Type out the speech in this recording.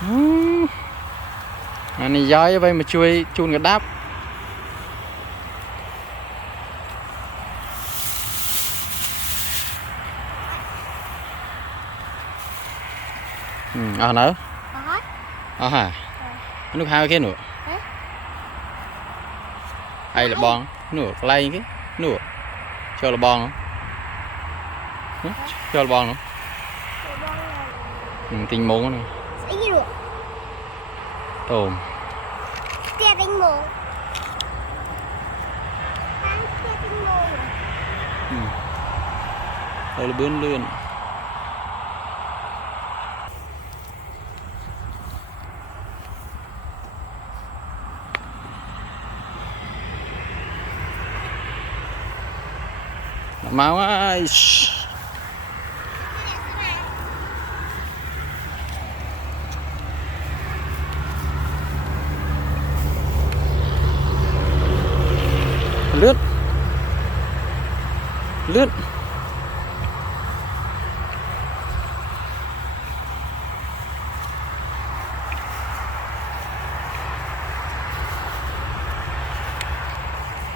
anh này giỏi vậy mà chui chun cái đáp nữa hả nó hai cái nữa ai là bòn nữa lay cái nữa cho là bòn nữa cho là bòn nữa tình muốn này tôm đây là bướn lươn máu ai lướt lướt